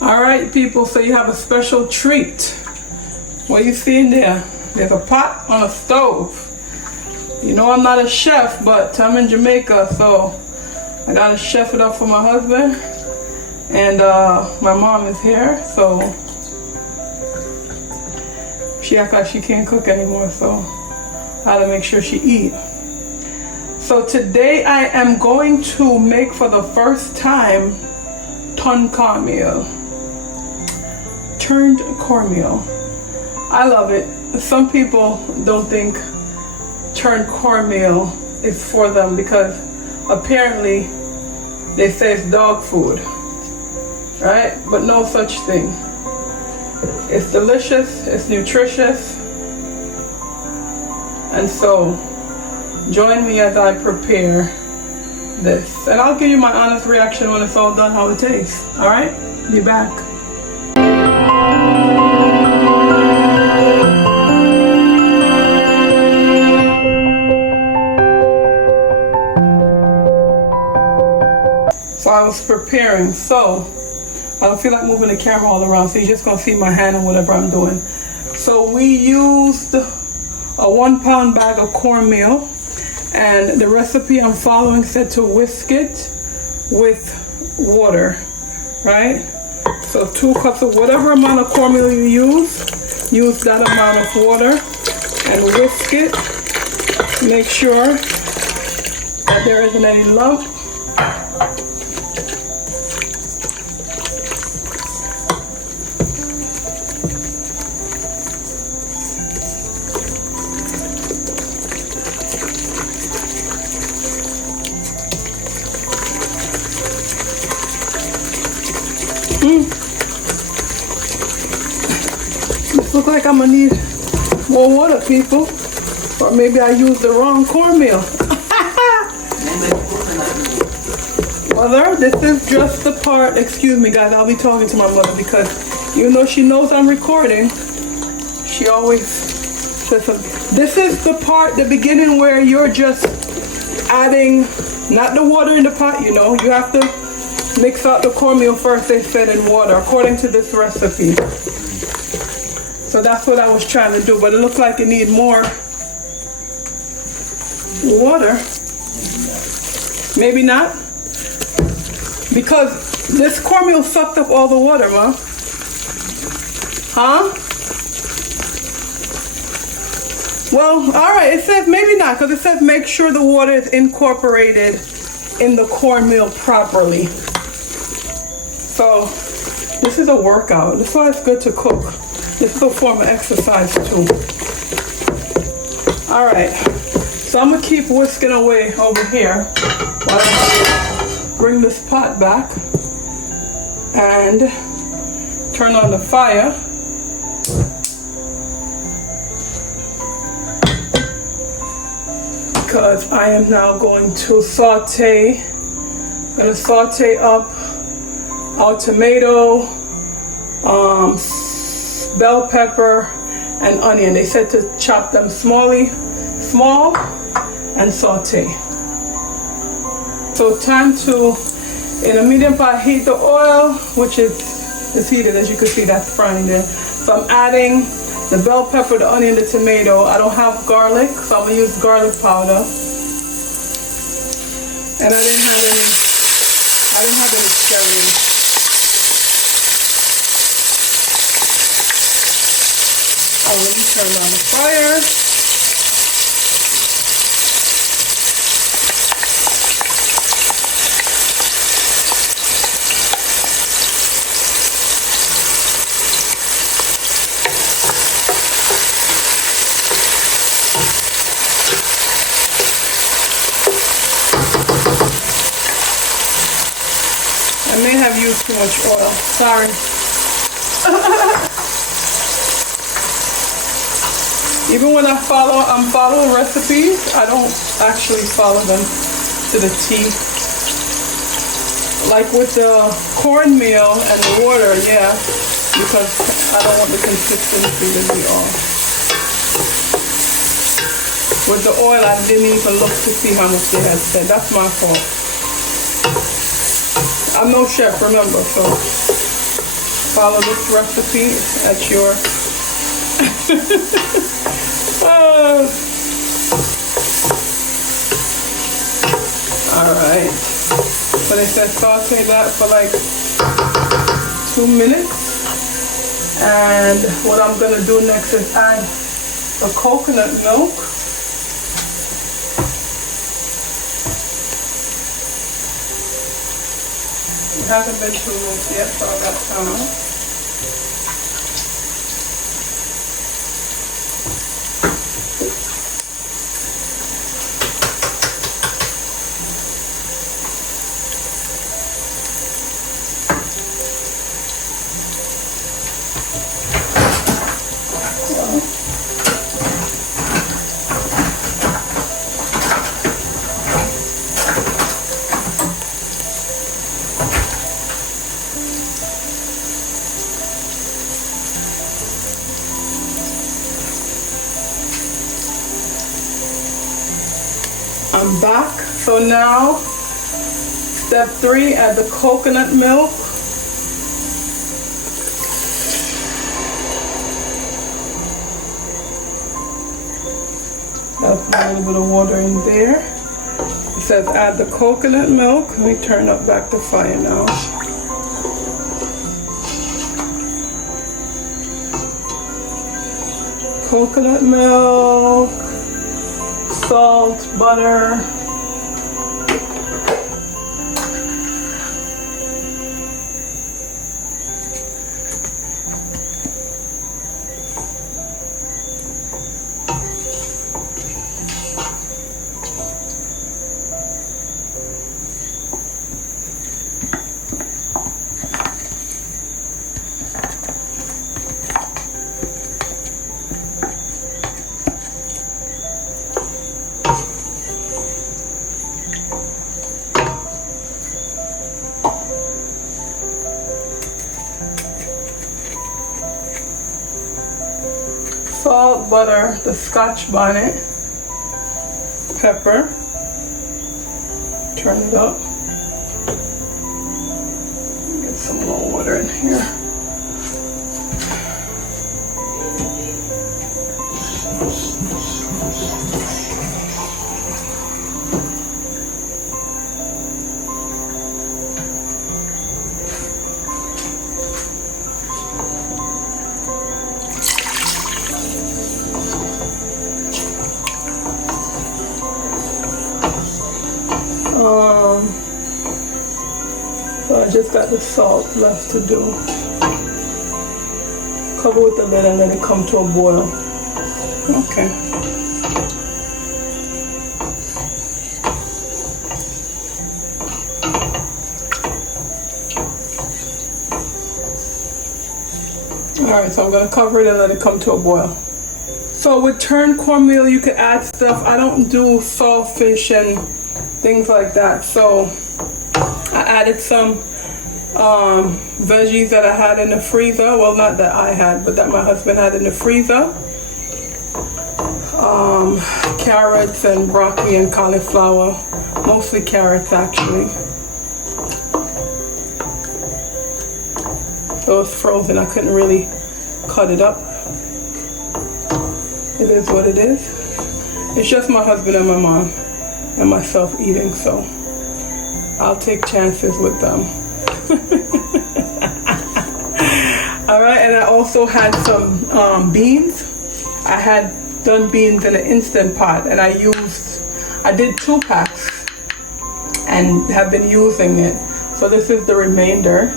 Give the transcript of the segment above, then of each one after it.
All right, people, so you have a special treat. What you see in there? There's a pot on a stove. You know I'm not a chef, but I'm in Jamaica, so I gotta chef it up for my husband. And my mom is here, so she acts like she can't cook anymore, so I had to make sure she eat. So today I am going to make for the first time cornmeal. Turned cornmeal. I love it. Some people don't think turned cornmeal is for them because apparently they say it's dog food, right? But no such thing. It's delicious, it's nutritious, and so join me as I prepare this. And I'll give you my honest reaction when it's all done, how it tastes. All right? Be back. So I was preparing, so I don't feel like moving the camera all around, so you're just gonna see my hand and whatever I'm doing. So we used a 1 pound bag of cornmeal, and the recipe I'm following said to whisk it with water, right? So 2 cups of whatever amount of cornmeal you use that amount of water and whisk it. Make sure that there isn't any lump. This looks like I'm gonna need more water, people. Or maybe I used the wrong cornmeal. Mother, this is just the part, excuse me guys, I'll be talking to my mother because even though she knows I'm recording, she always says something. This is the part, the beginning where you're just adding, not the water in the pot, you know, you have to mix out the cornmeal first, they said, in water, according to this recipe. So that's what I was trying to do, but it looks like it needs more water. Maybe not. Because this cornmeal sucked up all the water, Ma. Huh? Well, all right, it says maybe not, because it says make sure the water is incorporated in the cornmeal properly. So this is a workout. That's why it's good to cook. This is a form of exercise too. All right, so I'm gonna keep whisking away over here while I bring this pot back and turn on the fire. Because I am now going to saute. I'm gonna saute up our tomato, bell pepper, and onion. They said to chop them small, and saute. So time to, in a medium pot, heat the oil, which is heated, as you can see, that's frying there. So I'm adding the bell pepper, the onion, the tomato. I don't have garlic, so I'm gonna use garlic powder. And I didn't have any cherry. Let me turn on the fire. I may have used too much oil. Sorry. Even when I'm following recipes, I don't actually follow them to the T. Like with the cornmeal and the water, yeah, because I don't want the consistency to be off. With the oil, I didn't even look to see how much they had said. That's my fault. I'm no chef, remember, so follow this recipe at your all right. So they said saute that for like 2 minutes. And what I'm gonna do next is add the coconut milk. It hasn't been 2 minutes yet, so I got time. I'm back. So now, step 3, add the coconut milk. I'll put a little bit of water in there. It says add the coconut milk. Let me turn up back the fire now. Coconut milk, salt, butter. Salt, butter, the Scotch bonnet, pepper, turn it up, get some more water in here. So I just got the salt left to do. Cover with the lid and let it come to a boil. Okay. Alright, so I'm going to cover it and let it come to a boil. So with turned cornmeal, you can add stuff. I don't do saltfish and things like that. So I added some veggies that I had in the freezer. Well, not that I had, but that my husband had in the freezer. Carrots and broccoli and cauliflower. Mostly carrots, actually. So it's frozen. I couldn't really cut it up. It is what it is. It's just my husband and my mom and myself eating, so I'll take chances with them. All right, and I also had some beans. I had done beans in an Instant Pot, and I did 2 packs and have been using it. So this is the remainder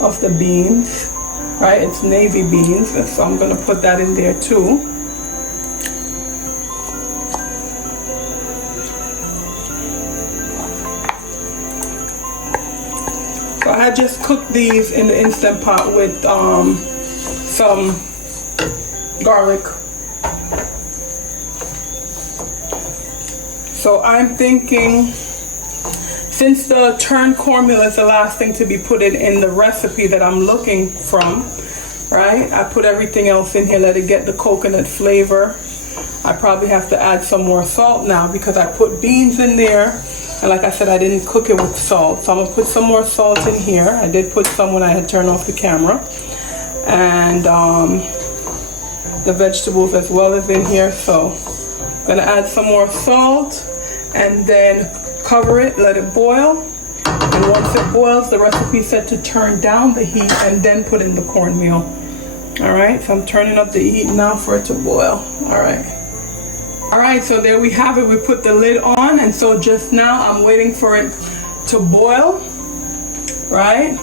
of the beans, right? It's navy beans, so I'm gonna put that in there too. So I just cooked these in the Instant Pot with some garlic. So I'm thinking, since the turned cornmeal is the last thing to be put in the recipe that I'm looking from, right? I put everything else in here, let it get the coconut flavor. I probably have to add some more salt now because I put beans in there. And like I said, I didn't cook it with salt. So I'm gonna put some more salt in here. I did put some when I had turned off the camera. and the vegetables as well as in here. So I'm gonna add some more salt and then cover it, let it boil. And once it boils, the recipe said to turn down the heat and then put in the cornmeal. All right, so I'm turning up the heat now for it to boil. All right, so there we have it. We put the lid on, and so just now I'm waiting for it to boil, right?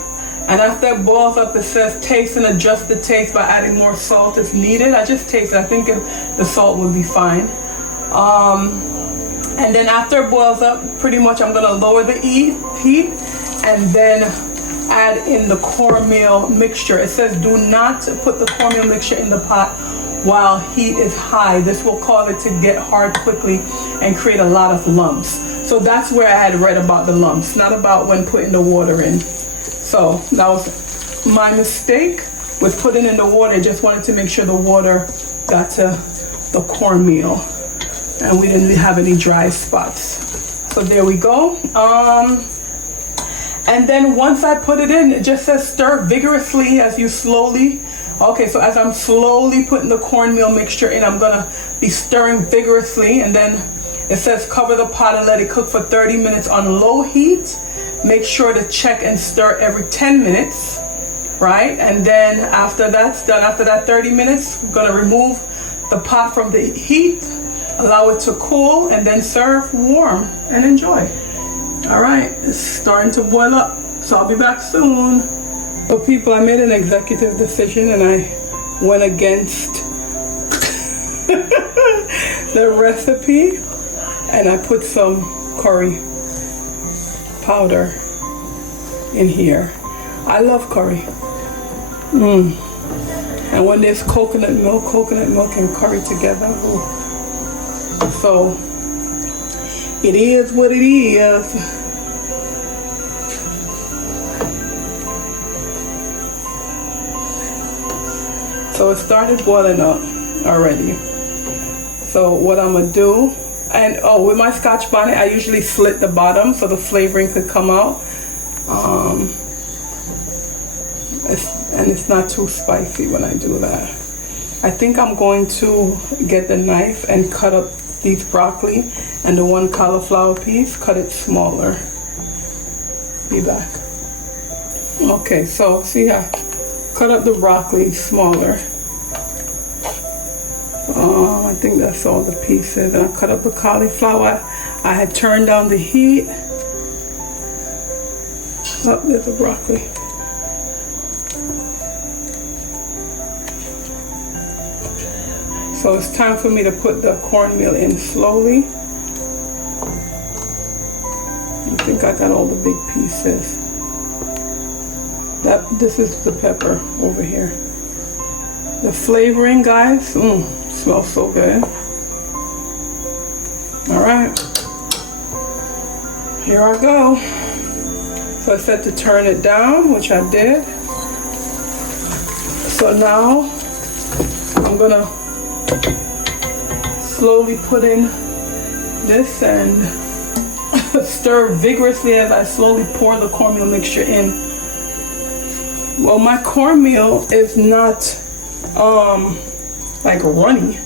And after it boils up, it says taste and adjust the taste by adding more salt if needed. I just taste it. I think the salt would be fine. And then after it boils up, pretty much I'm gonna lower the heat and then add in the cornmeal mixture. It says do not put the cornmeal mixture in the pot while heat is high. This will cause it to get hard quickly and create a lot of lumps. So that's where I had read about the lumps, not about when putting the water in. So that was my mistake with putting in the water. Just wanted to make sure the water got to the cornmeal and we didn't have any dry spots. So there we go. And then once I put it in, it just says stir vigorously as you slowly. Okay, so as I'm slowly putting the cornmeal mixture in, I'm gonna be stirring vigorously, and then it says cover the pot and let it cook for 30 minutes on low heat. Make sure to check and stir every 10 minutes, right? And then after that's done, after that 30 minutes, I'm gonna remove the pot from the heat, allow it to cool, and then serve warm and enjoy. All right, it's starting to boil up, so I'll be back soon. So people, I made an executive decision and I went against the recipe, and I put some curry powder in here. I love curry. And when there's coconut milk and curry together, ooh. So it is what it is. So it started boiling up already. So what I'm gonna do, and with my Scotch bonnet, I usually slit the bottom so the flavoring could come out. And it's not too spicy when I do that. I think I'm going to get the knife and cut up these broccoli and the one cauliflower piece, cut it smaller. Be back. Okay, so see, I cut up the broccoli smaller. I think that's all the pieces. And I cut up the cauliflower. I had turned down the heat. Oh, there's the broccoli. So it's time for me to put the cornmeal in slowly. I think I got all the big pieces. This is the pepper over here. The flavoring, guys, smells so good. All right, here I go. So I said to turn it down, which I did. So now I'm gonna slowly put in this and stir vigorously as I slowly pour the cornmeal mixture in. Well, my cornmeal is not like runny.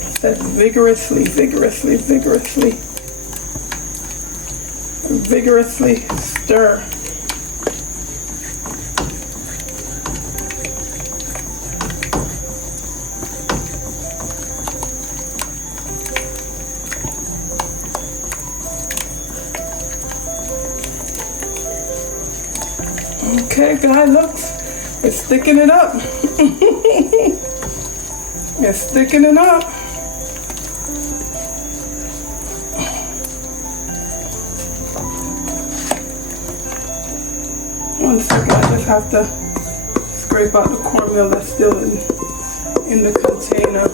It says vigorously, vigorously, vigorously. Vigorously stir. Okay, guys, look, it's thickening up. It's thickening up. One second, I just have to scrape out the cornmeal that's still in the container.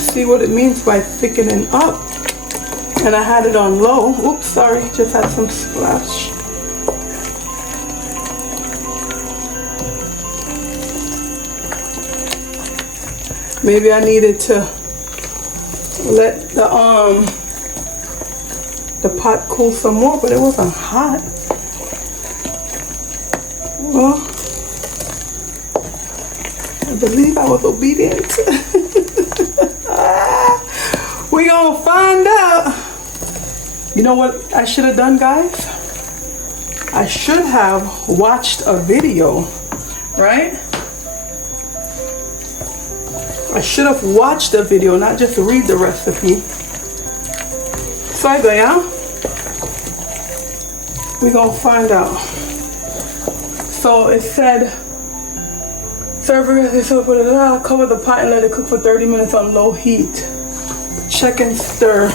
See what it means by thickening up. And I had it on low. Oops, sorry, just had some splash. Maybe I needed to let the pot cool some more, but it wasn't hot. Well, I believe I was obedient. We gonna find out. You know what I should have done, guys? I should have watched a video, right? I should have watched a video, not just read the recipe. So I go, yeah? We gonna find out. So it said, serve cover the pot and let it cook for 30 minutes on low heat. Check and stir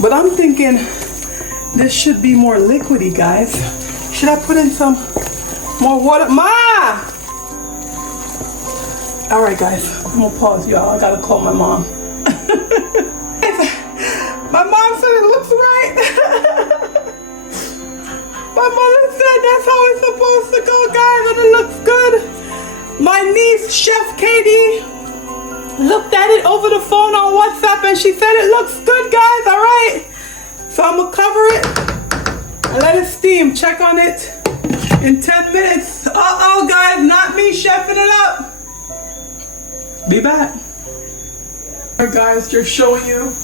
but I'm thinking this should be more liquidy, guys. Should I put in some more water? All right, guys, I'm gonna pause, y'all. I gotta call my mom. My mom said it looks right. My mother said that's how it's supposed to go, guys, and it looks good. My niece, Chef Katie, looked at it over the phone on WhatsApp and she said it looks good, guys. All right, so I'm gonna cover it and let it steam. Check on it in 10 minutes. Uh-oh, guys, not me chefing it up. Be back. All right, guys, just showing you.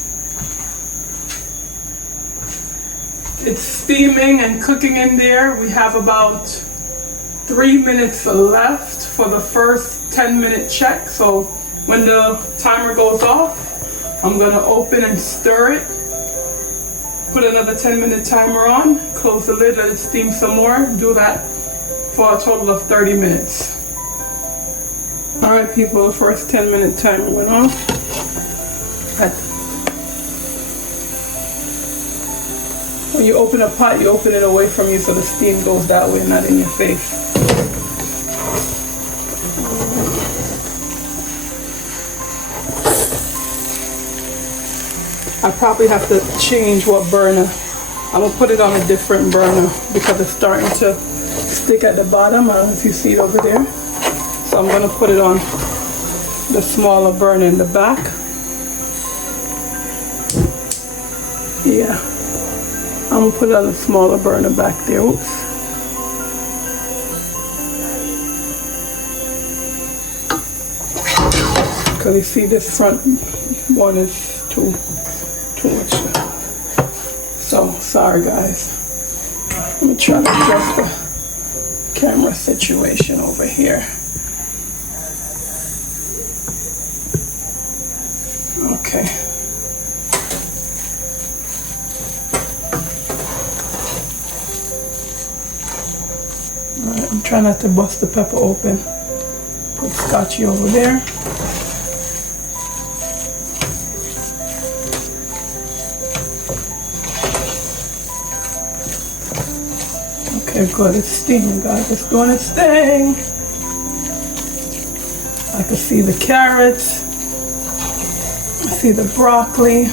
It's steaming and cooking in there. We have about 3 minutes left for the first 10-minute check. So when the timer goes off, I'm gonna open and stir it. Put another 10-minute timer on, close the lid, let it steam some more. Do that for a total of 30 minutes. All right, people, the first 10-minute timer went off. When you open a pot, you open it away from you so the steam goes that way, not in your face. I probably have to change what burner. I'm gonna put it on a different burner because it's starting to stick at the bottom. I don't know if you see it over there. So I'm gonna put it on the smaller burner in the back. Yeah, I'm gonna put it on the smaller burner back there. Oops. Because you see this front one is too much. So sorry, guys. Let me try to adjust the camera situation over here. Okay. Alright, I'm trying not to bust the pepper open. Put scotchy over there. Okay, good. It's steaming, guys. It's doing its thing. I can see the carrots. I see the broccoli.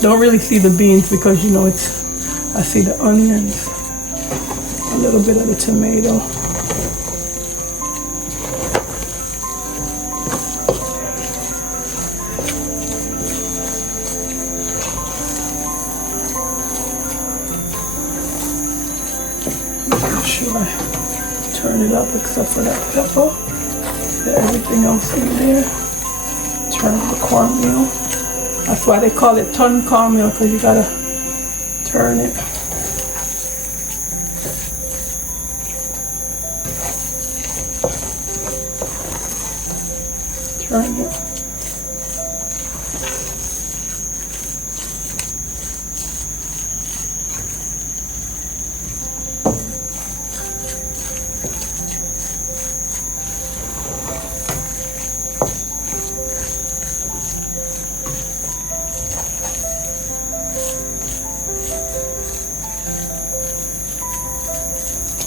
Don't really see the beans because, you know, I see the onions. A little bit of the tomato. Make sure I turn it up except for that pepper. Get everything else in there. Turn the cornmeal. That's why they call it ton cornmeal, because you gotta turn it. Turn it.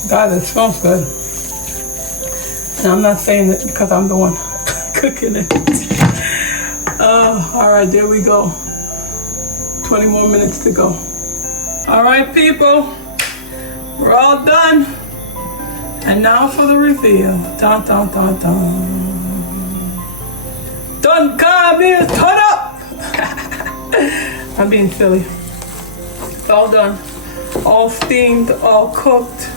God, it smells good. And I'm not saying it because I'm the one cooking it. All right, there we go. 20 more minutes to go. All right, people, we're all done. And now for the reveal. Dun, dun, dun, dun. Done, Cornmeal, turn up. I'm being silly. It's all done. All steamed, all cooked.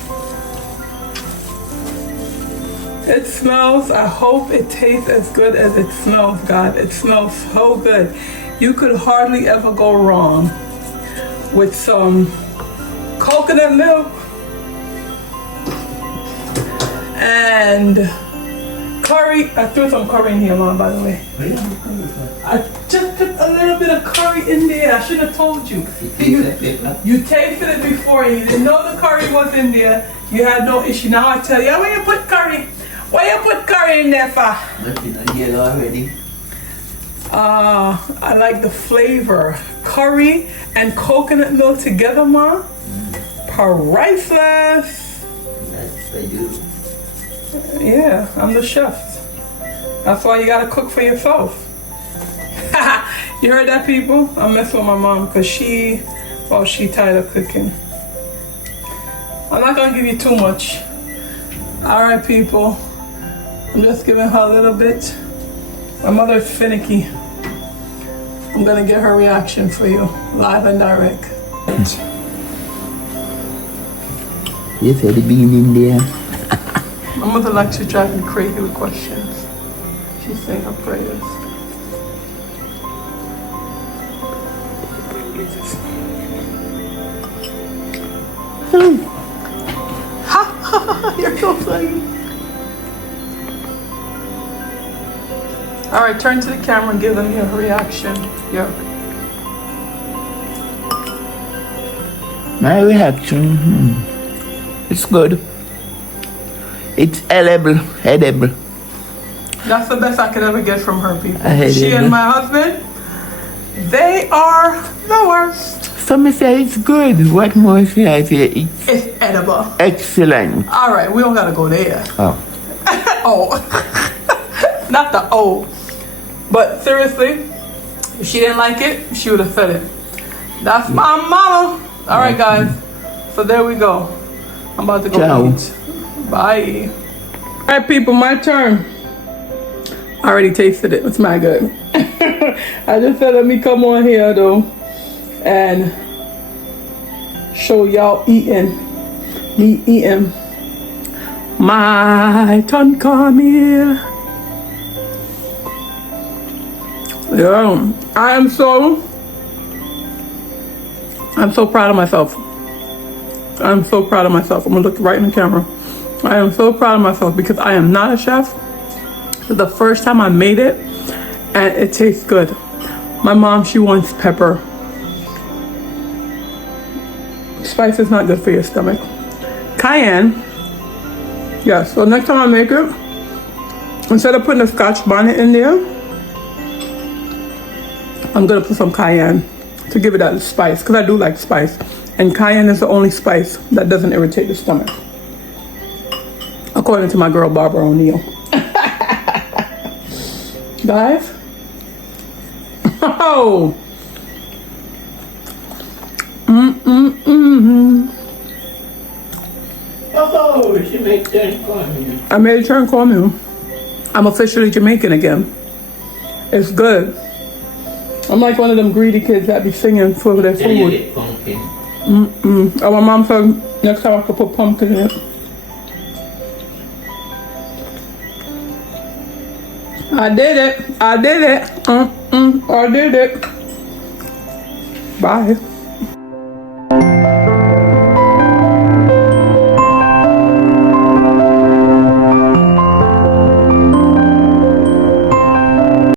It smells, I hope it tastes as good as it smells, God. It smells so good. You could hardly ever go wrong with some coconut milk and curry. I threw some curry in here, Mom, by the way. I just put a little bit of curry in there. I should have told you. You tasted it before and you didn't know the curry was in there. You had no issue. Now I tell you, where you put curry? Why you put curry in there for? Nothing on yellow already. I like the flavor. Curry and coconut milk together, Ma. Priceless. That's I do. Yeah, I'm the chef. That's why you gotta cook for yourself. You heard that, people? I'm messing with my mom because she tired of cooking. I'm not gonna give you too much. All right, people. I'm just giving her a little bit. My mother's finicky. I'm gonna get her reaction for you, live and direct. You said the bean in there. My mother likes to drive me crazy with questions. She's saying her prayers. You're so funny. All right, turn to the camera and give them your reaction. Yeah. My reaction, it's good. It's edible. That's the best I could ever get from her, people. I She and my husband, they are the worst. Some say it's good. What more should I say? It's edible. Excellent. All right, we don't gotta go there. Oh. Oh. Not the O. But seriously, if she didn't like it, she would have said it. That's my mama. All right, guys. So there we go. I'm about to go Ciao. eat. Bye. All right, people, my turn. I already tasted it. It's my good. I just said let me come on here, though, and show y'all me eating my ton Cornmeal. Yeah, I'm so proud of myself. I'm so proud of myself. I'm gonna look right in the camera. I am so proud of myself because I am not a chef. It's the first time I made it and it tastes good. My mom, she wants pepper. Spice is not good for your stomach. Cayenne. Yeah, so next time I make it, instead of putting a Scotch bonnet in there, I'm gonna put some cayenne to give it that spice, because I do like spice. And cayenne is the only spice that doesn't irritate the stomach, according to my girl Barbara O'Neill. Guys, oh, Oh, she makes that cornmeal. I made a turn cornmeal. I'm officially Jamaican again. It's good. I'm like one of them greedy kids that be singing for their Then you food. get pumpkin. Oh, my mom said next time I could put pumpkin in it. I did it. I did it. I did it. Bye.